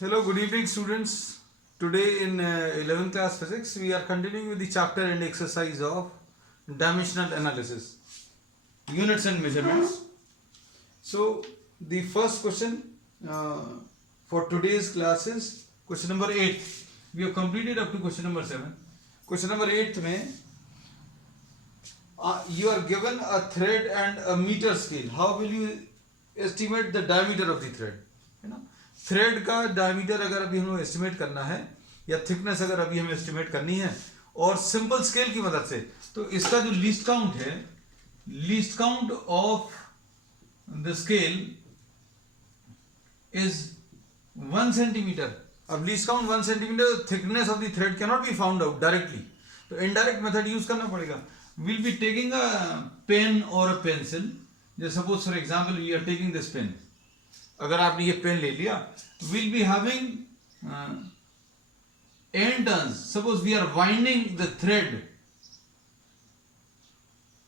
Hello, good evening, students. Today in 11th class physics, we are continuing with the chapter and exercise of dimensional analysis, units and measurements. So, the first question for today's class is question number 8. We have completed up to question number 7. Question number 8 में you are given a thread and a meter scale. How will you estimate the diameter of the thread? है ना, thread का diameter अगर अभी हमें estimate करना है या थिकनेस अगर अभी हमें एस्टिमेट करनी है और सिंपल स्केल की मदद से, तो इसका जो लीस्ट काउंट है, least count of the scale is 1 centimetre. अब least count 1 centimetre, thickness of the thread can not be found out directly, तो इनडायरेक्ट मेथड यूज करना पड़ेगा. Will be taking a pen और अ पेंसिल. जैसे suppose for example we are taking this pen. अगर आपने ये pen ले लिया, will be having n turns. Suppose we are winding the thread,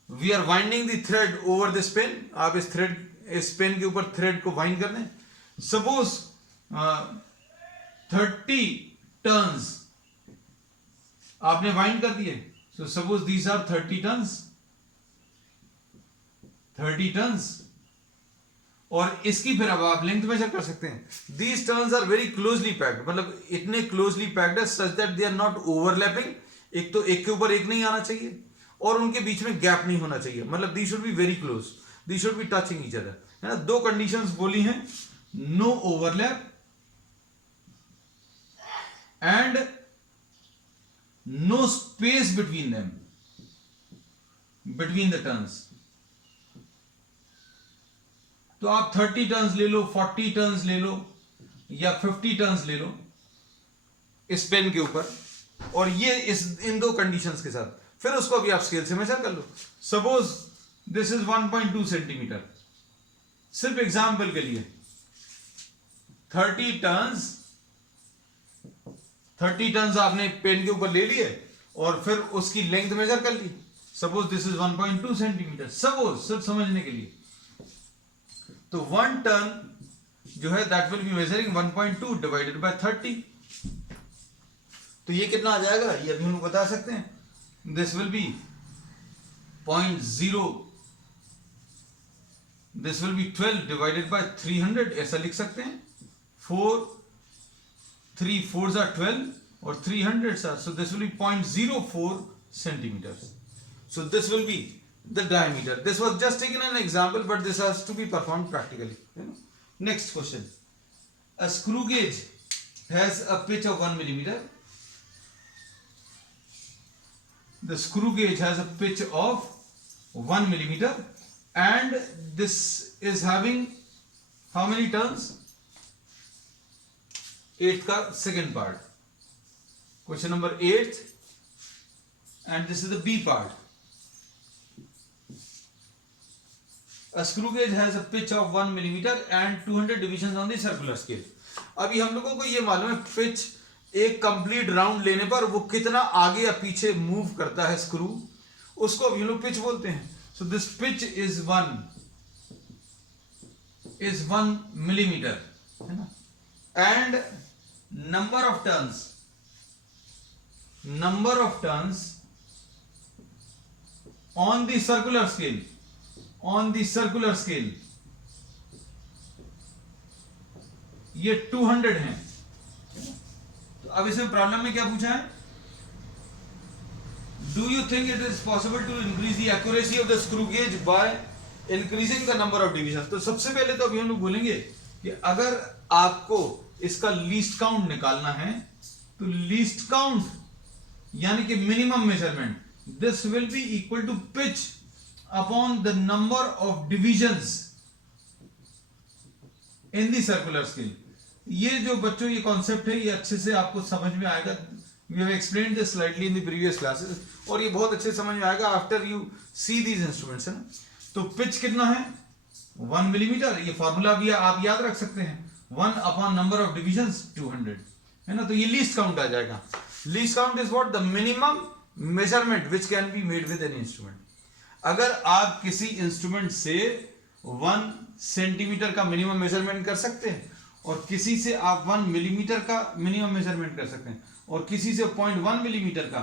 we are winding the thread over this pen. आप इस pen के ऊपर थ्रेड को वाइंड कर दें. सपोज 30 टर्न्स आपने वाइंड कर दिए. So suppose these are 30 turns, 30 turns. और इसकी फिर अब आप लेंथ मेजर कर सकते हैं. These turns are very closely packed, मतलब इतने क्लोजली पैक्ड है such that they are not overlapping. एक तो एक के ऊपर एक नहीं आना चाहिए और उनके बीच में गैप नहीं होना चाहिए. मतलब they should be very close, they should be touching each other, है ना. दो कंडीशंस बोली हैं, no overlap and no space between them, between the turns. तो आप 30 टर्न्स ले लो, 40 टर्न्स ले लो या 50 टर्न्स ले लो इस पेन के ऊपर, और ये इन दो कंडीशंस के साथ फिर उसको अभी आप स्केल से मेजर कर लो. Suppose this is 1.2 centimetre. सिर्फ एग्जांपल के लिए 30 टर्न्स आपने पेन के ऊपर ले लिए और फिर उसकी लेंथ मेजर कर ली. Suppose this is 1.2 centimetre. Suppose सिर्फ समझने के लिए, तो 1 टर्न जो है that will be measuring 1.2 divided by 30. तो ये कितना आ जाएगा, ये अभी हम लोग बता सकते हैं. This will B 0.0, this will B 12 divided by 300. ऐसा लिख सकते हैं. 3 4s are 12 और 300s are, so this will be 0.04 centimeters. So this will be the diameter. This was just taken an example, but this has to be performed practically. Next question. A screw gauge has a pitch of 1 millimeter. The screw gauge has a pitch of 1 millimeter and this is having how many turns? 8 का second part. Question number 8, and this is the B part. A screw gauge has a pitch of 1 millimeter and 200 divisions on the circular scale. अभी हम लोगों को ये मालूम है pitch एक complete round लेने पर वो कितना आगे या पीछे मूव करता है स्क्रू, उसको अभी हम लोग पिच बोलते हैं. So this pitch is 1 millimeter, है ना. And number of turns on the circular scale, ये 200 है. तो अब इसमें प्रॉब्लम में क्या पूछा है, do you think it is possible to increase the accuracy of the screw gauge by increasing the number of division. तो सबसे पहले तो अभी हम लोग बोलेंगे कि अगर आपको इसका लीस्ट काउंट निकालना है, तो लीस्ट काउंट यानी कि minimum measurement, this will be equal to pitch upon the number of divisions in the circular scale. ये जो बच्चों ये कॉन्सेप्ट है ये अच्छे से आपको समझ में आएगा. We have explained this slightly in the previous classes और ये बहुत अच्छे समझ में आएगा after you see these instruments, है ना. तो पिच कितना है 1 मिलीमीटर. ये फॉर्मूला भी आप याद रख सकते हैं, 1 upon number of divisions 200, है ना. तो ये लीस्ट काउंट आ जाएगा. Least count is what, the minimum measurement which can be made with any instrument. अगर आप किसी इंस्ट्रूमेंट से 1 सेंटीमीटर का मिनिमम मेजरमेंट कर सकते हैं और किसी से आप 1 मिलीमीटर का मिनिमम मेजरमेंट कर सकते हैं और किसी से 0.1 मिलीमीटर का,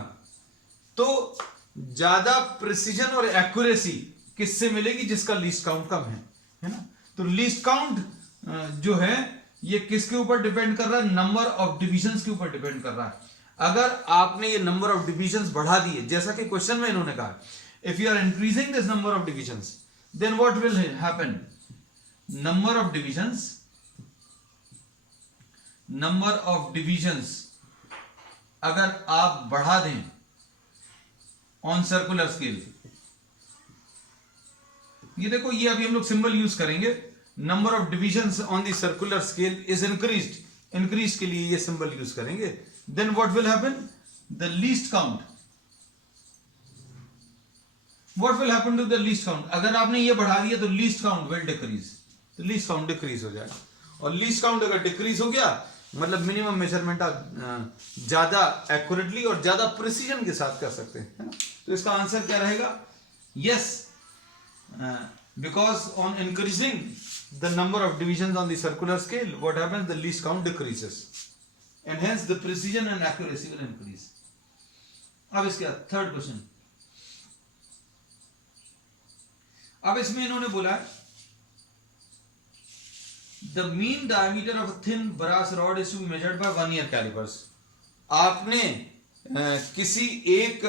तो ज्यादा प्रिसीजन और एक्यूरेसी किससे मिलेगी? जिसका लीस्ट काउंट कम है ना। तो लीस्ट काउंट जो है ये किसके ऊपर डिपेंड कर रहा है? नंबर ऑफ डिविजन्स के ऊपर डिपेंड कर रहा है। अगर आपने ये नंबर ऑफ डिविजन्स बढ़ा दिए, जैसा कि क्वेश्चन में इन्होंने कहा, if you are increasing this number of divisions then what will happen? Number of divisions अगर आप बढ़ा दें ऑन सर्कुलर स्केल, ये देखो, ये अभी हम लोग सिंबल यूज करेंगे, number of divisions on the circular scale is increase के लिए ये सिंबल यूज करेंगे, then what will happen? The least count, what will happen to the least count? अगर आपने ये बढ़ा दिया तो लीस्ट काउंट विल डिक्रीज, तो लीस्ट काउंट डिक्रीज हो जाएगा। और लीस्ट काउंट अगर डिक्रीज हो गया मतलब मिनिमम मेजरमेंट आप ज्यादा एक्यूरेटली और ज्यादा प्रिसीजन के साथ कर सकते हैं, है ना। तो इसका आंसर क्या रहेगा? Yes, because on increasing the number of divisions on the circular scale what happens? The least count decreases and hence the precision and accuracy will increase. अब इसके बाद थर्ड क्वेश्चन, अब इसमें इन्होंने बोला है the mean diameter of a thin brass rod is to be measured by 1 year calipers। आपने किसी एक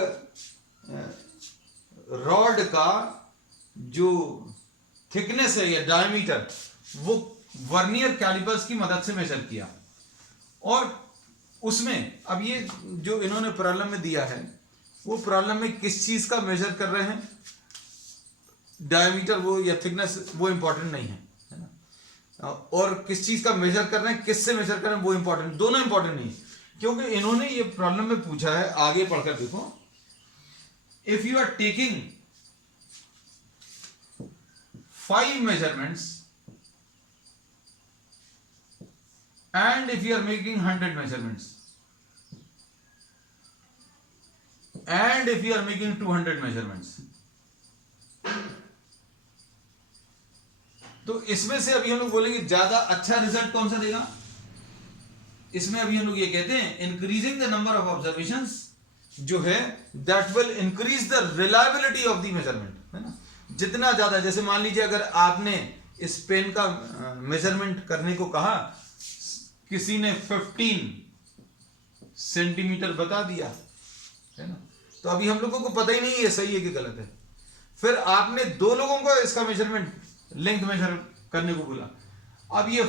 रॉड का जो थिकनेस है या डायमीटर वो वर्नियर कैलिपर्स की मदद से मेजर किया, और उसमें अब ये जो इन्होंने प्रॉब्लम में दिया है वो प्रॉब्लम में किस चीज का मेजर कर रहे हैं? डायमीटर वो या थिकनेस वो इंपॉर्टेंट नहीं है, और किस चीज का मेजर कर रहे हैं, किससे मेजर कर रहे हैं वो इंपॉर्टेंट, दोनों इंपॉर्टेंट नहीं, क्योंकि इन्होंने ये प्रॉब्लम में पूछा है। आगे पढ़कर देखो, if you are taking 5 measurements and if you are making 100 measurements and if you are making 200 measurements, तो इसमें से अभी हम लोग बोलेंगे ज्यादा अच्छा रिजल्ट कौन सा देगा? इसमें अभी हम लोग ये कहते हैं increasing the number of observations जो है that will increase the reliability of the measurement, है ना। जितना ज्यादा, जैसे मान लीजिए अगर आपने इस पेन का मेजरमेंट करने को कहा, किसी ने 15 सेंटीमीटर बता दिया, है ना, तो अभी हम लोगों को पता ही नहीं है ये सही है कि गलत है। फिर आपने 2 लोगों को इसका मेजरमेंट लेंथ मेजर करने को बोला, अब ये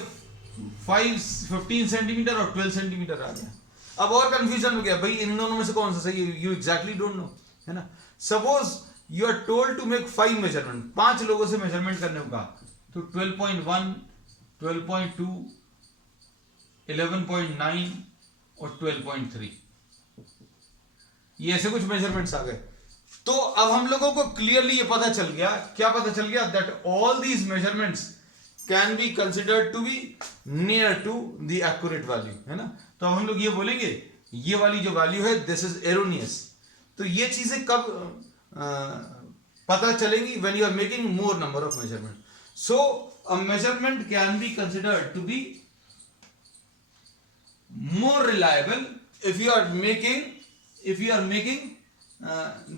15 सेंटीमीटर और 12 सेंटीमीटर आ गया। अब और कंफ्यूजन हो गया, भाई इन दोनों में से कौन सा सही है? यू एग्जैक्टली डोंट नो, है ना। Suppose you are told to make 5 measurement, 5 लोगों से मेजरमेंट करने को कहा, तो 12.1, 12.2, 11.9 और 12.3, ये ऐसे कुछ मेजरमेंट्स आ गए। तो अब हम लोगों को क्लियरली ये पता चल गया, क्या पता चल गया? That all these measurements can be considered to be near to the accurate value, है ना। तो अब हम लोग ये बोलेंगे ये वाली जो वैल्यू है दिस इज एरोनियस। तो ये चीजें कब पता चलेंगी? When you are making more number of measurement. So a measurement can be considered to be more reliable if you are making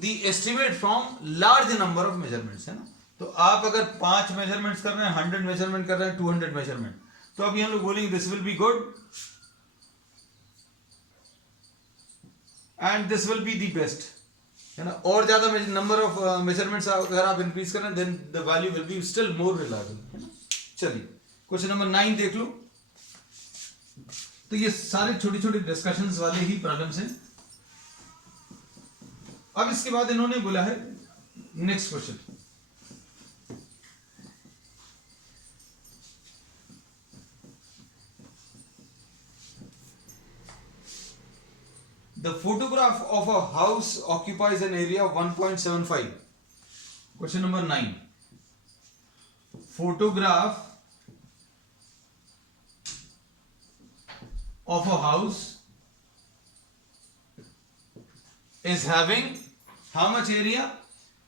the estimate from large number of measurements, है ना। तो आप अगर 5 मेजरमेंट्स कर रहे हैं, 100 मेजरमेंट कर रहे हैं, 200 मेजरमेंट, तो अब हम लोग बोलेंगे this will be good and this will be the best, है ना। और ज्यादा नंबर ऑफ मेजरमेंट्स अगर आप इंक्रीज कर रहे हैं then the value will be still more reliable, है ना। चलिए क्वेश्चन नंबर 9 देख लो। तो ये सारे छोटी छोटी डिस्कशंस वाले ही प्रॉब्लम्स हैं। अब इसके बाद इन्होंने बोला है next question, the photograph of a house occupies an area of 1.75। Question number 9, photograph of a house is having how much area?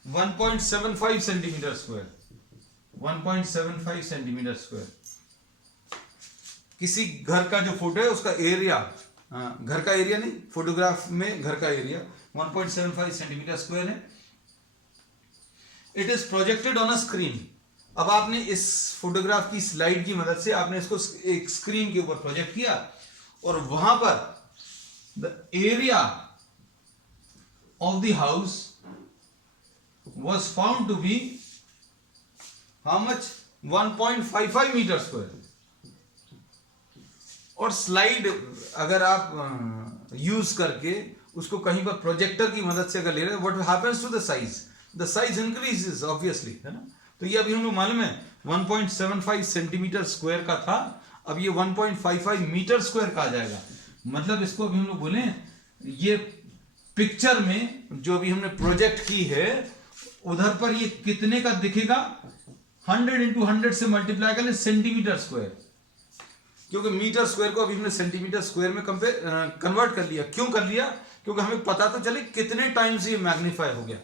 1.75 centimeter square, 1.75 centimeter square। किसी घर का जो फोटो है उसका एरिया, घर का एरिया नहीं, फोटोग्राफ में घर का एरिया 1.75 सेंटीमीटर स्क्वायर है। It is projected on a screen. अब आपने इस फोटोग्राफ की स्लाइड की मदद से आपने इसको एक स्क्रीन के ऊपर प्रोजेक्ट किया और वहां पर the area of the house was found to be how much 1.55 metre square. और स्लाइड अगर आप यूज करके उसको कहीं पर प्रोजेक्टर की मदद से अगर ले रहे हैं, what happens to the size increases obviously, है ना। तो ये अभी हम लोग मालूम है 1.75 सेंटीमीटर स्क्वायर का था, अब ये 1.55 मीटर स्क्वायर का आ जाएगा। मतलब इसको अभी हम लोग बोले ये पिक्चर में जो अभी हमने प्रोजेक्ट की है उधर पर ये कितने का दिखेगा, 100 इंटू 100 से मल्टीप्लाई कर ले सेंटीमीटर स्क्वायर, क्योंकि मीटर स्क्वायर को अभी हमने सेंटीमीटर स्क्वायर में कन्वर्ट कर लिया। क्यों कर लिया? क्योंकि हमें पता तो चले कितने टाइम्स ये मैग्नीफाई हो गया।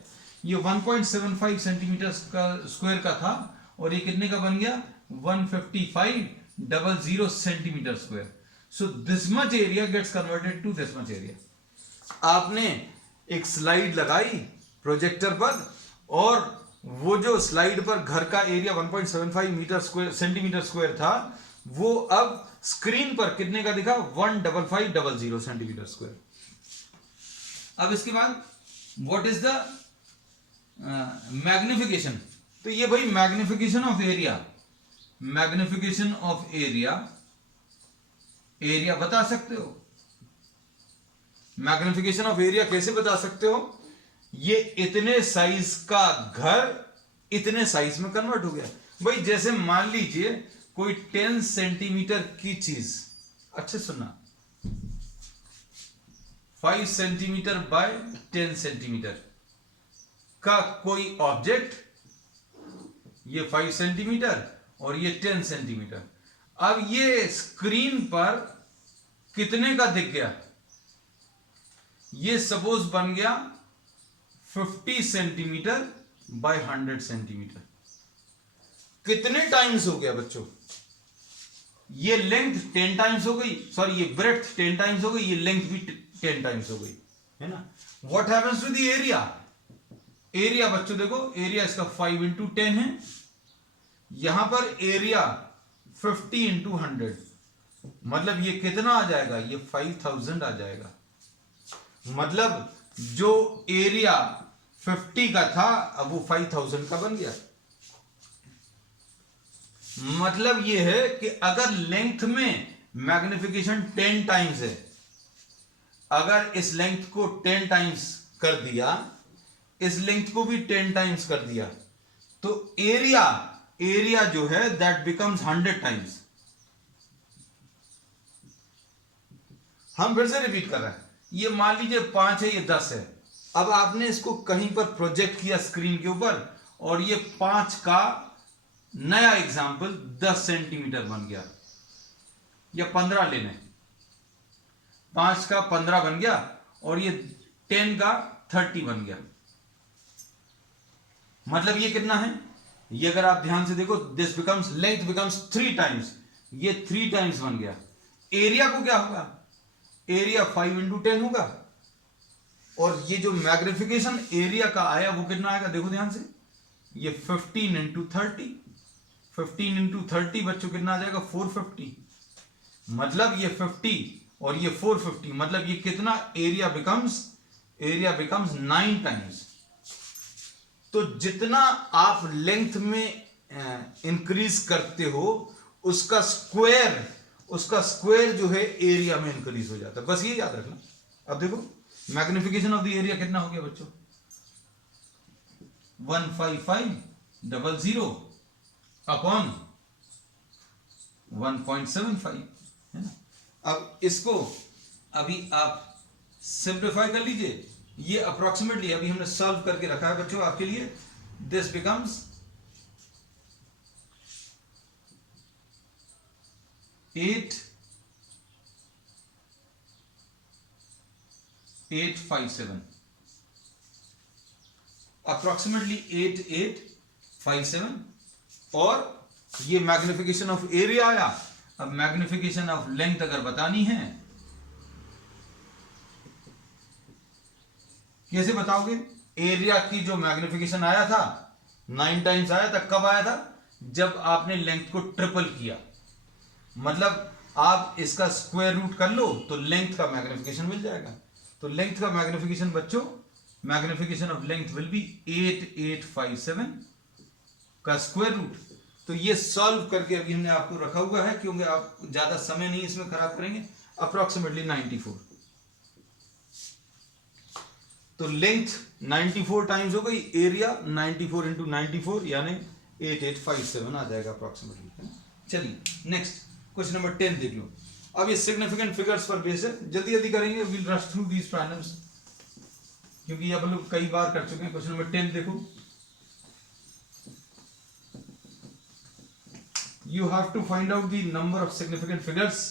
ये 1.75 सेंटीमीटर स्क्वायर का था और ये कितने का बन गया 15500 centimetre square. So this much area gets converted to this much area. आपने एक स्लाइड लगाई प्रोजेक्टर पर और वो जो स्लाइड पर घर का area 1.75 metre square centimetre square था वो अब स्क्रीन पर कितने का दिखा 15500 सेंटीमीटर स्क्वायर। अब इसके बाद व्हाट इज द मैग्निफिकेशन? तो ये भाई magnification of area, magnification of area, area बता सकते हो? मैग्निफिकेशन ऑफ एरिया कैसे बता सकते हो? ये इतने साइज का घर इतने साइज में कन्वर्ट हो गया। भाई जैसे मान लीजिए कोई 10 सेंटीमीटर की चीज, अच्छे सुनना, 5 सेंटीमीटर बाय 10 सेंटीमीटर का कोई ऑब्जेक्ट, ये 5 सेंटीमीटर और ये 10 सेंटीमीटर। अब ये स्क्रीन पर कितने का दिख गया? ये सपोज बन गया 50 सेंटीमीटर बाय 100 सेंटीमीटर। कितने टाइम्स हो गया बच्चों? ये लेंथ 10 टाइम्स हो गई, सॉरी ये ब्रेड्थ 10 टाइम्स हो गई, ये लेंथ भी 10 टाइम्स हो गई, है ना। What happens to the area? Area बच्चों देखो, एरिया इसका 5 इंटू 10 है, यहां पर एरिया 50 इंटू 100, मतलब ये कितना आ जाएगा? ये 5000 आ जाएगा। मतलब जो एरिया 50 का था अब वो 5000 का बन गया। मतलब ये है कि अगर लेंथ में मैग्निफिकेशन 10 टाइम्स है, अगर इस लेंथ को 10 टाइम्स कर दिया, इस लेंथ को भी 10 टाइम्स कर दिया, तो एरिया जो है दैट बिकम्स 100 टाइम्स। हम फिर से रिपीट कर रहे हैं, ये मान लीजिए 5 है, ये 10 है। अब आपने इसको कहीं पर प्रोजेक्ट किया स्क्रीन के ऊपर और ये 5 का नया एग्जाम्पल 10 सेंटीमीटर बन गया, या 15 लेने, 5 का 15 बन गया और ये 10 का 30 बन गया। मतलब ये कितना है? ये अगर आप ध्यान से देखो, this becomes length becomes 3 times, ये 3 टाइम्स बन गया। एरिया को क्या होगा? एरिया 5 इंटू 10 होगा और ये जो मैग्निफिकेशन एरिया का आया वो कितना आएगा? देखो ध्यान से, ये 15 इंटू 30, 15 इंटू 30 बच्चों कितना आ जाएगा? 450। मतलब ये 50 और ये 450, मतलब ये कितना? Area becomes 9 times. तो जितना आप लेंथ में इंक्रीज करते हो उसका स्क्वायर जो है एरिया में इंक्रीज हो जाता है। बस ये याद रखना। अब देखो मैग्निफिकेशन ऑफ द एरिया कितना हो गया बच्चों? 15500 अपॉन 1.75, है ना। अब इसको अभी आप सिंप्लीफाई कर लीजिए। ये अप्रोक्सीमेटली अभी हमने सॉल्व करके रखा है बच्चों आपके लिए। This becomes 8857, approximately 8857। और ये मैग्निफिकेशन ऑफ एरिया आया। अब मैग्निफिकेशन ऑफ लेंथ अगर बतानी है, कैसे बताओगे? एरिया की जो मैग्निफिकेशन आया था 9 टाइम्स आया था, कब आया था? जब आपने लेंथ को ट्रिपल किया। मतलब आप इसका स्क्वायर रूट कर लो तो लेंथ का मैग्निफिकेशन मिल जाएगा। तो लेंथ का मैग्निफिकेशन बच्चों, magnification of length will be 8857 का स्क्वायर रूट। तो ये सॉल्व करके अभी हमने आपको रखा हुआ है, क्योंकि आप ज्यादा समय नहीं इसमें खराब करेंगे। अप्रोक्सीमेटली 94, तो लेंथ 94 टाइम्स हो गई, एरिया 94 इंटू 94 यानी 8857 आ जाएगा अप्रोक्सीमेटली। चलिए नेक्स्ट क्वेश्चन नंबर 10 देख लो। अब ये सिग्निफिकेंट फिगर्स पर बेस्ड है, जल्दी जल्दी करेंगे, will rush through these problems, क्योंकि अब लोग कई बार कर चुके हैं। क्वेश्चन नंबर 10 देखो, you have to find out the number of significant figures.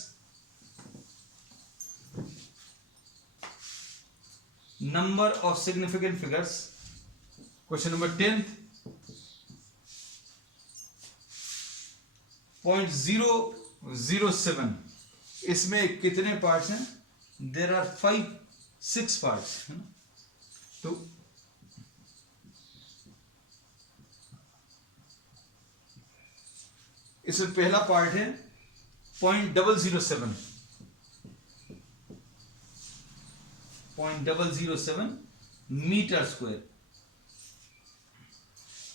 Number of significant figures. Question number 10. 0.007. इसमें कितने पार्ट्स हैं? There are 6 पार्ट्स है ना। तो इसमें पहला पार्ट है 0.007 मीटर स्क्वायर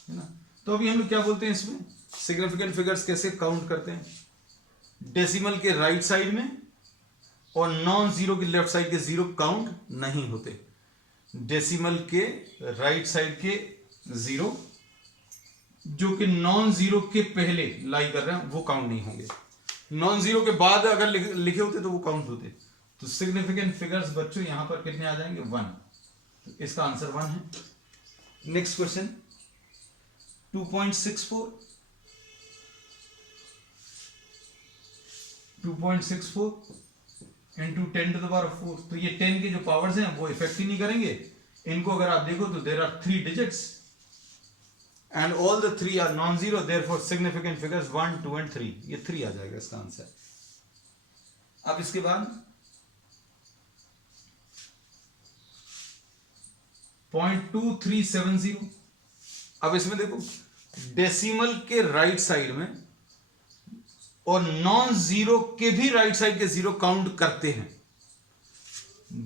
है ना। तो अभी हम लोग क्या बोलते हैं इसमें, सिग्निफिकेंट फिगर्स कैसे काउंट करते हैं? डेसिमल के राइट साइड में और नॉन जीरो के लेफ्ट साइड के जीरो काउंट नहीं होते। डेसिमल के राइट साइड के जीरो जो कि नॉन जीरो के पहले लाई कर रहे हैं वो काउंट नहीं होंगे, नॉन जीरो के बाद अगर लिखे होते तो वो काउंट होते। तो सिग्निफिकेंट फिगर्स बच्चों यहां पर कितने आ जाएंगे? 1। तो इसका आंसर 1 है। Next question 2.64 into 10⁴। तो ये 10 के जो पावर्स हैं वो इफेक्ट ही नहीं करेंगे। इनको अगर आप देखो तो there are 3 digits and all the 3 are non-zero, therefore significant figures 1, 2 and 3, ये 3 आ जाएगा इसका आंसर। अब इसके बाद 0.2370। अब इसमें देखो डेसिमल के राइट साइड में और नॉन जीरो के भी राइट साइड के जीरो काउंट करते हैं।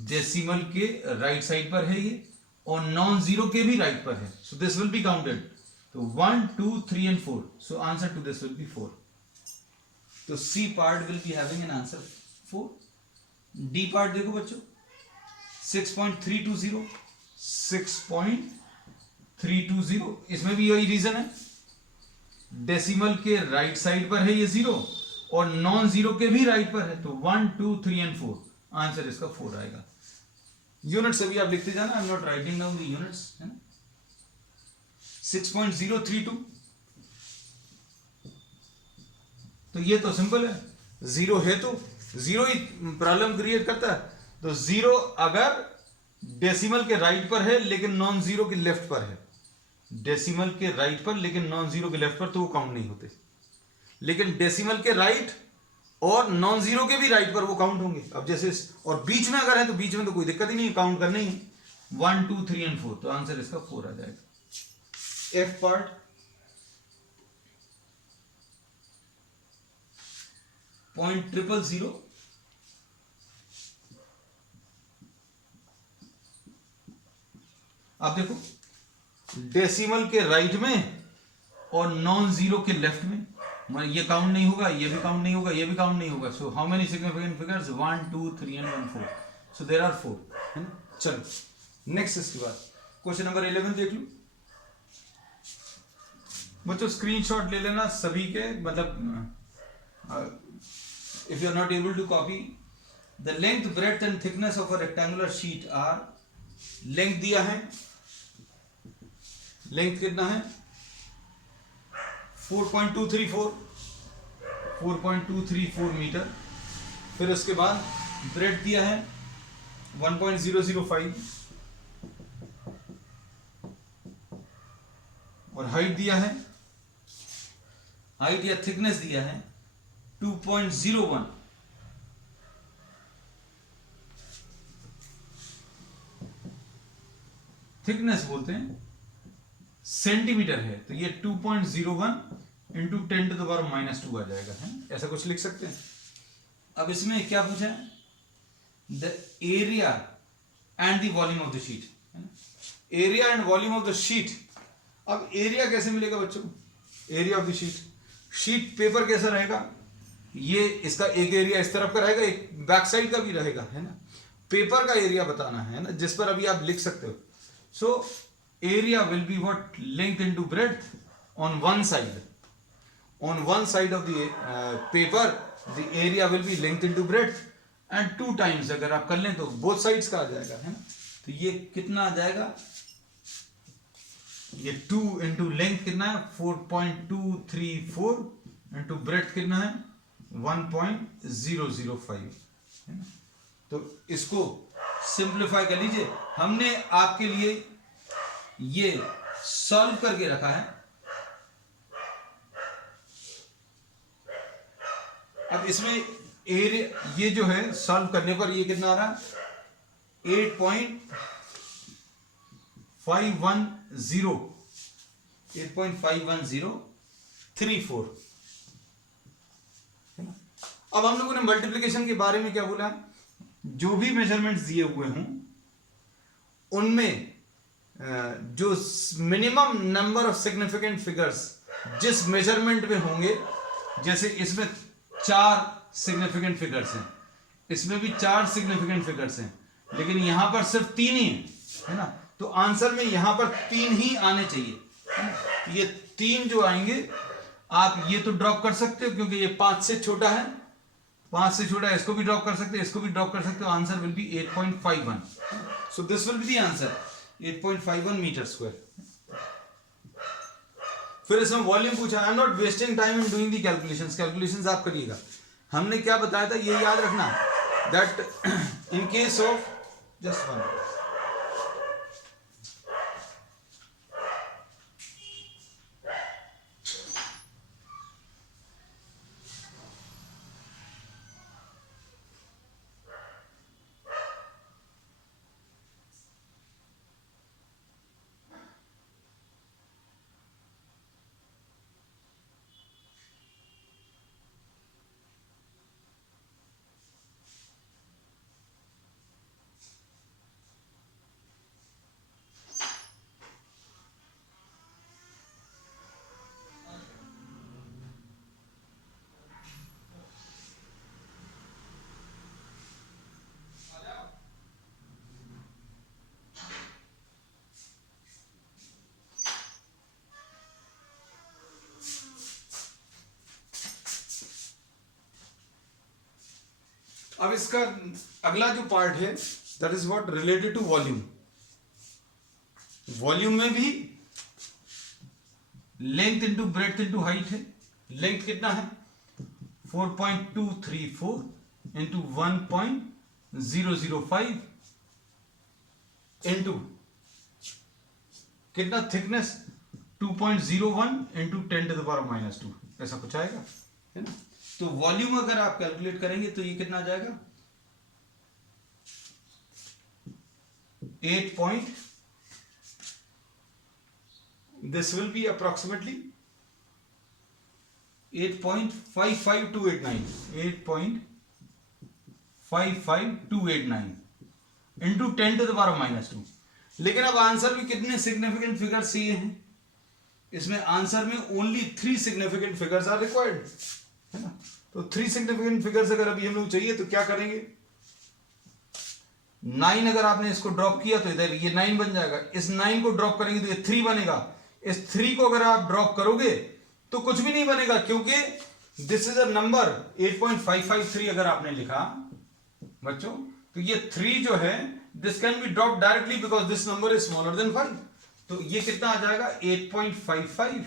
डेसिमल के राइट साइड पर है ये और नॉन जीरो के भी राइट पर है, सो दिस विल बी काउंटेड। तो 1, 2, 3 and 4, so answer to this will be 4. तो C part will be having an answer 4. D part देखो बच्चों 6.320 6.320, इसमें भी यही रीजन है, डेसिमल के राइट साइड पर है ये जीरो और नॉन जीरो के भी राइट पर है। तो 1, 2, 3 and 4, आंसर इसका 4 आएगा। यूनिट्स अभी आप लिखते जाना, आई am not writing down the units, है ना। 6.032, तो ये तो सिंपल है, जीरो है तो जीरो ही प्रॉब्लम क्रिएट करता है। तो जीरो अगर डेसिमल के राइट पर है लेकिन नॉन जीरो के लेफ्ट पर है, डेसिमल के राइट पर लेकिन नॉन जीरो के लेफ्ट पर, तो वो काउंट नहीं होते। लेकिन डेसिमल के राइट और नॉन जीरो के भी राइट पर वो काउंट होंगे। अब जैसे और बीच में अगर है तो बीच में तो कोई दिक्कत ही नहीं, काउंट करने ही 1, 2, 3 and 4, तो आंसर इसका 4 आ जाएगा। F part 0.000। आप देखो डेसिमल के राइट में और नॉन जीरो के लेफ्ट में, ये काउंट नहीं होगा, ये भी काउंट नहीं होगा, ये भी काउंट नहीं होगा। So how many significant figures? 1, 2, 3 and 1, 4, so there are 4, है ना। चलो नेक्स्ट, इसके बाद क्वेश्चन नंबर 11 देख लो बच्चों। स्क्रीनशॉट ले लेना सभी के, मतलब if you are not able to copy, the length, breadth and thickness of a rectangular sheet are, length दिया है, लेंथ कितना है 4.234 मीटर। फिर उसके बाद ब्रेड्थ दिया है 1.005 और हाइट दिया है, हाइट या थिकनेस दिया है 2.01 थिकनेस बोलते हैं, सेंटीमीटर है, तो ये 2.01 इंटू 10⁻⁻² आ जाएगा, है ना? ऐसा कुछ लिख सकते हैं। अब इसमें क्या पूछा है? The area and the volume of the sheet, है ना? Area and volume of the sheet. अब एरिया कैसे मिलेगा बच्चों? Area of the sheet, sheet paper कैसा रहेगा? ये इसका एक एरिया इस तरफ का रहेगा, एक बैक साइड का भी रहेगा, है ना? पेपर का एरिया बताना है ना, जिस पर अभी आप लिख सकते हो। So area will be what? Length into breadth on one side. On one side of the paper the area will be length into breadth and 2 times अगर आप कर लें तो बोथ साइड्स का आ जाएगा, है ना? तो ये कितना आ जाएगा? ये 2 इंटू लेंथ कितना है? 4.234 इंटू ब्रेड्थ कितना है? 1.005, है ना? तो इसको सिंप्लीफाई कर लीजिए। हमने आपके लिए ये सॉल्व करके रखा है। अब इसमें एरिया ये जो है सॉल्व करने पर ये कितना आ रहा है? 8.51034, है ना? अब हम लोगों ने मल्टीप्लिकेशन के बारे में क्या बोला? जो भी मेजरमेंट्स दिए हुए हों उनमें जो minimum number of significant figures जिस मेजरमेंट में होंगे, जैसे इसमें 4 सिग्निफिकेंट फिगर्स हैं, इसमें भी 4 सिग्निफिकेंट फिगर्स हैं, लेकिन यहां पर सिर्फ 3 ही है ना? तो आंसर में यहां पर 3 ही आने चाहिए, है ना? ये 3 जो आएंगे, आप ये तो ड्रॉप कर सकते हो क्योंकि ये 5 से छोटा है, 5 से छोटा है, इसको भी ड्रॉप कर सकते हो, इसको भी ड्रॉप कर सकते हो। Answer will be 8.51। So this will be the answer, 8.51 metre square. फिर इसमें वॉल्यूम पूछा। I am not wasting time in doing the calculations, calculations आप करिएगा। हमने क्या बताया था ये याद रखना, that in case of just one, अब इसका अगला जो पार्ट है that is what related to volume. Volume में भी length into breadth into height है। लेंथ कितना है? 4.234 इंटू 1.005 इंटू कितना थिकनेस? 2.01 इंटू 10⁻², ऐसा कुछ आएगा, है ना? तो वॉल्यूम अगर आप कैलकुलेट करेंगे तो ये कितना आ जाएगा? 8. This will be approximately 8.55289, 8.55289 into 10⁻²। लेकिन अब आंसर में कितने सिग्निफिकेंट फिगर्स चाहिए हैं? इसमें आंसर में only 3 significant figures are required, है ना? तो 3 सिग्निफिकेंट फिगर्स अगर अभी हम लोग चाहिए तो क्या करेंगे? 9 अगर आपने इसको ड्रॉप किया तो इधर ये 9 बन जाएगा। इस 9 को ड्रॉप करेंगे तो ये 3 बनेगा। इस 3 को अगर आप ड्रॉप करोगे तो कुछ भी नहीं बनेगा, क्योंकि दिस इज अ नंबर 8.553 अगर आपने लिखा बच्चों, तो ये 3 जो है this can be drop directly because this number is smaller than 5। तो ये कितना आ जाएगा? 8.55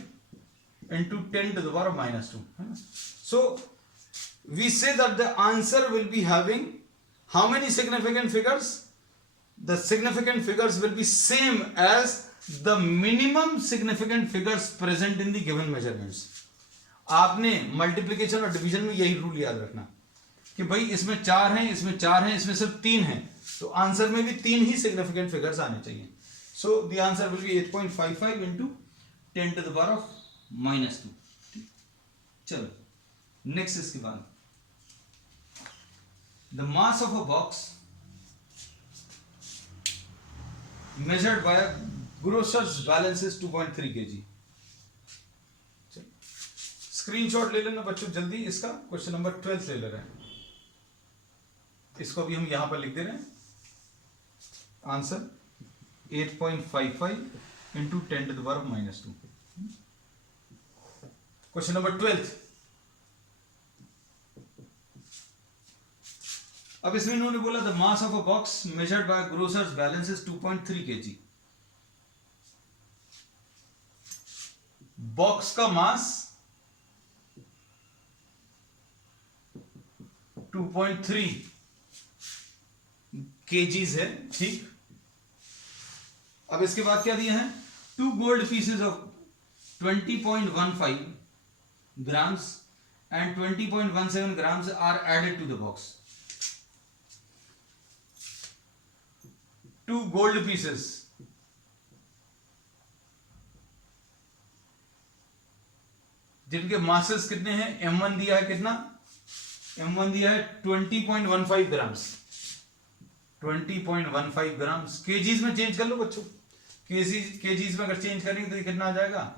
इंटू 10⁻², है ना? So we say that the answer will be having how many significant figures? The significant figures will be same as the minimum significant figures present in the given measurements. आपने multiplication और division में यही rule याद रखना कि भाई इसमें 4 हैं, इसमें 4 हैं, इसमें सिर्फ 3 हैं, तो आंसर में भी 3 ही सिग्निफिकेंट फिगर्स आने चाहिए. सो the answer will B 8.55 into 10 to the power of -2. चलो नेक्स्ट इसके बाद, the mass of a box measured by a grosser's balance is 2.3 kg. Screenshot ले लेना बच्चों जल्दी इसका. क्वेश्चन नंबर 12 ले ले रहे हैं, इसको भी हम यहां पर लिख दे रहे हैं. Answer 8.55 into 10 to the power of -2. Question number 12. अब इसमें इन्होंने बोला the mass of a box measured by grocers balance is 2.3 kg. Box का मास 2.3 kgs है, ठीक. अब इसके बाद क्या दिया है, 2 gold pieces of 20.15 grams and 20.17 grams are added to the box. 2 gold pieces जिनके मासेस कितने हैं, M1 दिया है कितना, M1 दिया है 20.15 ग्राम्स. 20.15 ग्राम्स केजीज में चेंज कर लो बच्चों. केजीज में अगर चेंज करेंगे तो ये कितना आ जाएगा,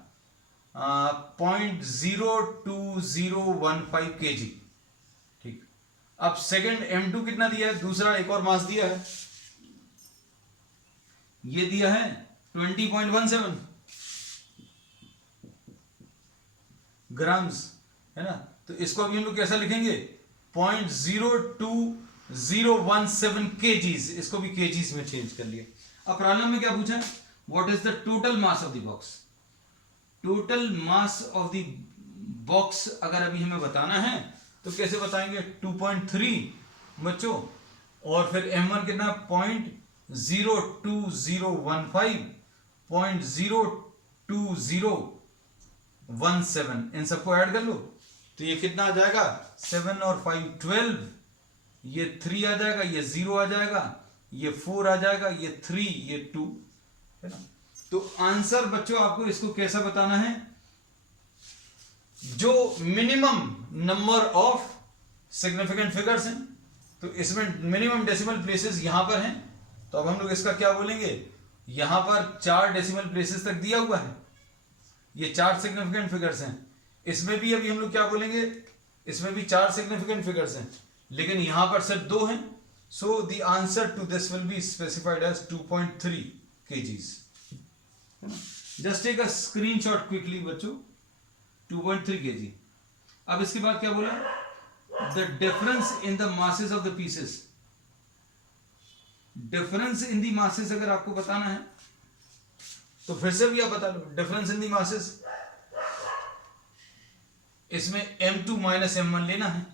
0.02015 kg. ठीक. अब सेकंड M2 कितना दिया है, दूसरा एक और मास दिया है, ये दिया है 20.17 ग्राम्स, है ना. तो इसको अभी हम लोग कैसा लिखेंगे, 0.02017 kgs. इसको भी kgs में चेंज कर लिया. अब प्रॉब्लम में क्या पूछा है, what is the total mass of the box. Total mass of the box अगर अभी हमें बताना है तो कैसे बताएंगे, 2.3 बच्चों, और फिर M1 कितना 0.02015 0.02017, इन सबको ऐड कर लो तो ये कितना आ जाएगा, 7 और 5 12, ये 3 आ जाएगा, ये 0 आ जाएगा, ये 4 आ जाएगा, ये 3, ये 2, है ना. तो आंसर बच्चों आपको इसको कैसा बताना है, जो minimum number of significant figures हैं, तो इसमें मिनिमम डेसिमल प्लेसेस यहां पर हैं, तो अब हम लोग इसका क्या बोलेंगे, यहां पर 4 डेसिमल प्लेसेस तक दिया हुआ है, ये 4 सिग्निफिकेंट फिगर्स हैं. इसमें भी अभी हम लोग क्या बोलेंगे, इसमें भी 4 सिग्निफिकेंट फिगर्स हैं, लेकिन यहां पर सिर्फ 2 हैं. So the answer to this will be specified as 2.3 kgs. Just take a screenshot quickly बच्चों, 2.3 kg. अब इसके बाद क्या बोला, the difference in the masses of the pieces. Difference in the masses अगर आपको बताना है तो फिर से भी आप बता लो, डिफरेंस इन द मासेस, इसमें M2 माइनस M1 लेना है,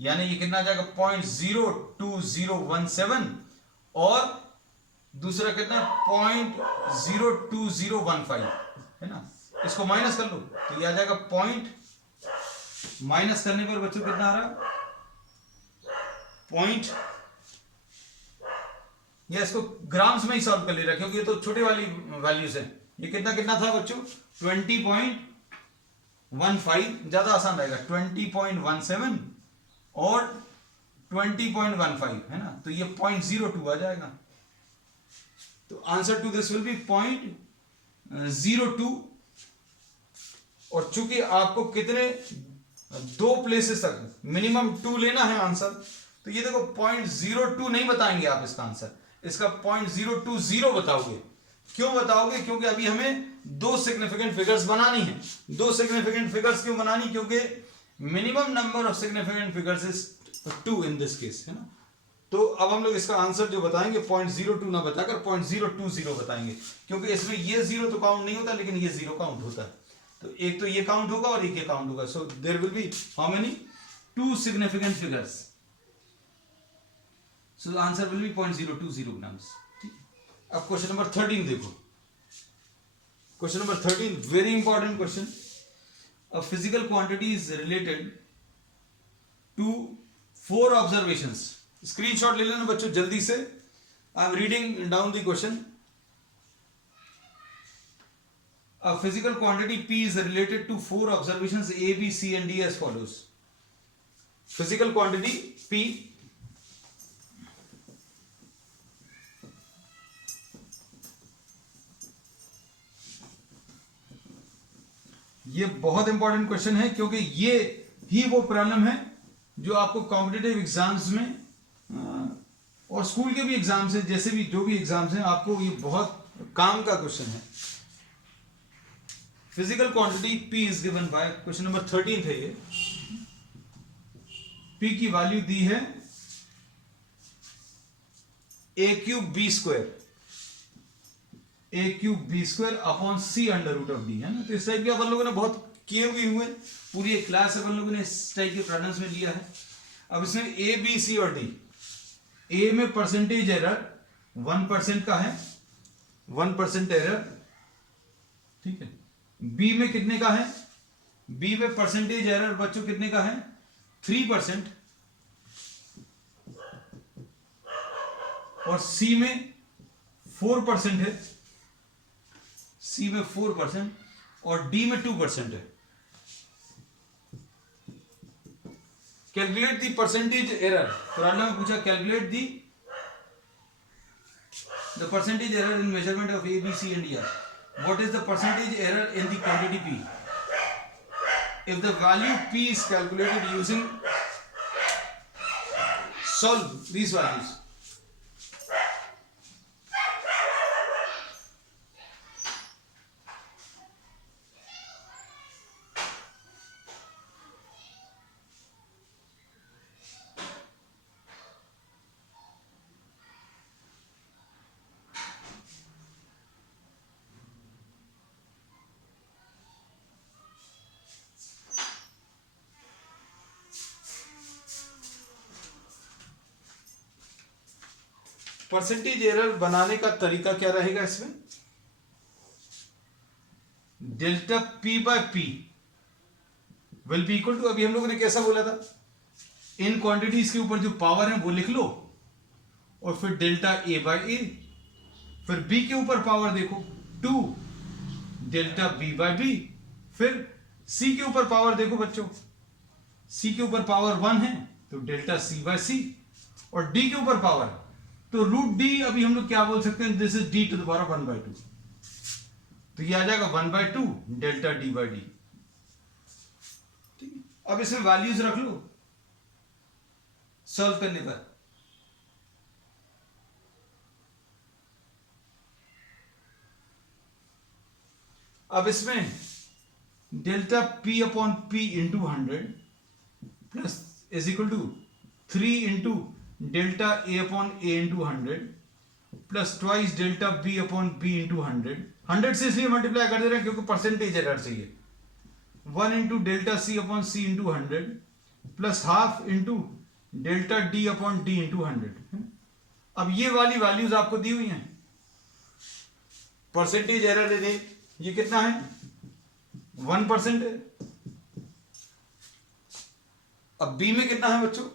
यानी ये कितना आ जाएगा 0.02017 और दूसरा कितना 0.02015, है ना. इसको माइनस कर लो तो ये आ जाएगा पॉइंट, माइनस करने पर बच्चों कितना आ रहा, पॉइंट, या इसको ग्राम्स में ही सॉल्व कर ले रहा क्योंकि ये तो छोटी वाली वैल्यूज है. ये कितना कितना था बच्चों, 20.15, ज्यादा आसान रहेगा, 20.17 और 20.15, है ना. तो ये 0.02 आ जाएगा. तो answer to this will be 0.02. और चूंकि आपको कितने 2 प्लेसेस तक मिनिमम 2 लेना है आंसर, तो ये देखो 0.02 नहीं बताएंगे आप इसका आंसर, इसका 0.020 बताओगे. क्यों बताओगे, क्योंकि अभी हमें 2 सिग्निफिकेंट फिगर्स बनानी है. 2 सिग्निफिकेंट फिगर्स क्यों बनानी, क्योंकि minimum number of significant figures is 2 in this case, है ना. तो अब हम लोग इसका आंसर जो बताएंगे 0.02 ना बताकर 0.020 बताएंगे, क्योंकि इसमें ये 0 तो काउंट नहीं होता, लेकिन ये 0 काउंट होता है. तो एक तो ये काउंट होगा और एक ये काउंट होगा. So there will be how many, 2 significant figures. So the answer will be 0.020 grams. अब क्वेश्चन नंबर 13 देखो. Question number 13 very important question. a physical quantity is related to 4 observations. Screenshot ले लेना बच्चों जल्दी से. I am reading down the question. A physical quantity P is related to 4 observations A, B, C and D as follows. Physical quantity P ये बहुत important question है क्योंकि ये ही वो प्रॉब्लम है जो आपको कॉम्पिटिटिव एग्जाम्स में और स्कूल के भी एग्जाम्स हैं, जैसे भी जो भी एग्जाम्स हैं, आपको ये बहुत काम का क्वेश्चन है. Physical quantity P is given by, question number 13 है ये. P की वैल्यू दी है a³ b² upon c under root of d, है ना. तो इस टाइप के अपन लोगों ने बहुत किए हुए पूरी एक क्लास अपन लोगों ने इस टाइप के प्रॉब्लम्स में लिया है. अब इसमें a b c और d. a में परसेंटेज एरर 1% का है, 1% एरर, ठीक है. b में कितने का है? b में परसेंटेज एरर बच्चों कितने का है? 3%. और c में 4% है, C में 4% और D में 2% है. Calculate the percentage error. Problem में पूछा calculate the percentage error in measurement of A, B, C and D. What is the percentage error in the quantity P? If the value P is calculated using, solve these values. Percentage error बनाने का तरीका क्या रहेगा इसमें? Delta P by P will be equal to, अभी हम लोगों ने कैसा बोला था, इन क्वांटिटीज के ऊपर जो पावर है वो लिख लो और फिर डेल्टा A बाय A, फिर B के ऊपर पावर देखो 2 डेल्टा B बाय B, फिर C के ऊपर पावर देखो बच्चों, C के ऊपर पावर 1 है तो डेल्टा C बाय C, और D के ऊपर पावर तो रूट D. अभी हम लोग क्या बोल सकते हैं, this is D to the power 1/2, तो ये आ जाएगा 1/2 डेल्टा D बाई D. ठीक है. अब इसमें वैल्यूज रख लो सॉल्व करने पर. अब इसमें delta P upon P into 100 plus is equal to 3 into delta A upon A into 100 plus twice delta B upon B into 100 से इसलिए मल्टीप्लाई कर दे रहे हैं क्योंकि परसेंटेज एरर चाहिए. 1 into delta C upon C into 100 plus half into delta D upon D into 100. अब ये वाली वैल्यूज आपको दी हुई हैं. परसेंटेज एरर दे, ये कितना है? 1% है. अब B में कितना है बच्चों?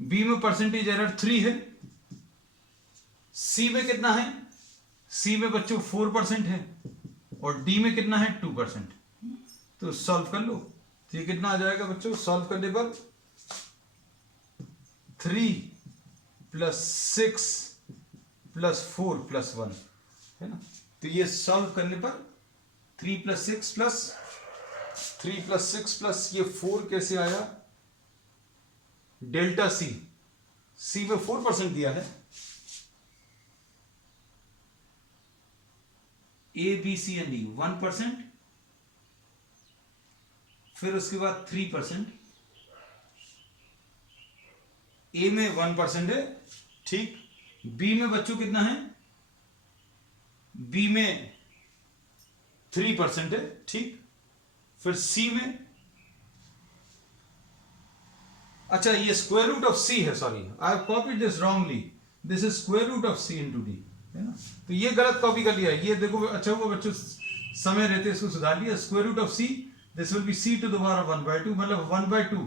B में परसेंटेज एरर 3 है. C में कितना है? C में बच्चों 4% है और D में कितना है? 2%. तो सॉल्व कर लो, तो ये कितना आ जाएगा बच्चों सॉल्व करने पर? 3 प्लस 6 प्लस 4 प्लस 1, है ना. तो ये सॉल्व करने पर 3 प्लस 6 प्लस 3 प्लस 6 प्लस ये 4 कैसे आया? डेल्टा C में 4% दिया है. A, B, C and D 1%, फिर उसके बाद 3%. A में 1% है, ठीक. B में बच्चों कितना है? B में 3% है, ठीक. फिर C में, अच्छा ये स्क्वायर रूट ऑफ C है, sorry I have copied this wrongly. This is square root of C into D. है ना। तो ये गलत कॉपी कर लिया, ये देखो अच्छा हुआ बच्चों समय रहते इसको सुधार लिया। Square root of C, this will be C to the power 1/2, मतलब 1/2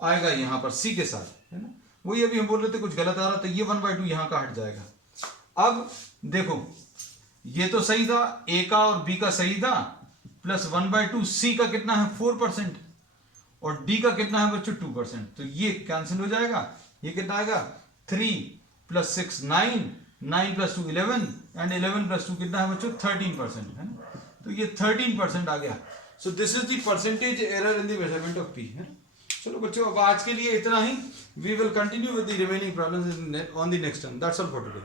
आएगा यहाँ पर सी के साथ, है ना। वही अभी हम बोल रहे थे कुछ गलत आ रहा, तो ये 1/2 यहाँ का हट जाएगा। अब देखो ये तो सही था, ए का और बी का सही था, प्लस 1/2 सी का कितना है 4% और डी का कितना है बच्चों 2%, तो ये कैंसिल हो जाएगा। ये कितना आएगा 3 + 6 9, 9 + 2 11 एंड 11 + 2 कितना है बच्चों 13%, है ना। तो ये 13% आ गया। So this is the percentage error in the measurement of P, है ना। चलो बच्चों अब आज के लिए इतना ही। We will continue with the remaining problems on the next term. That's all for today.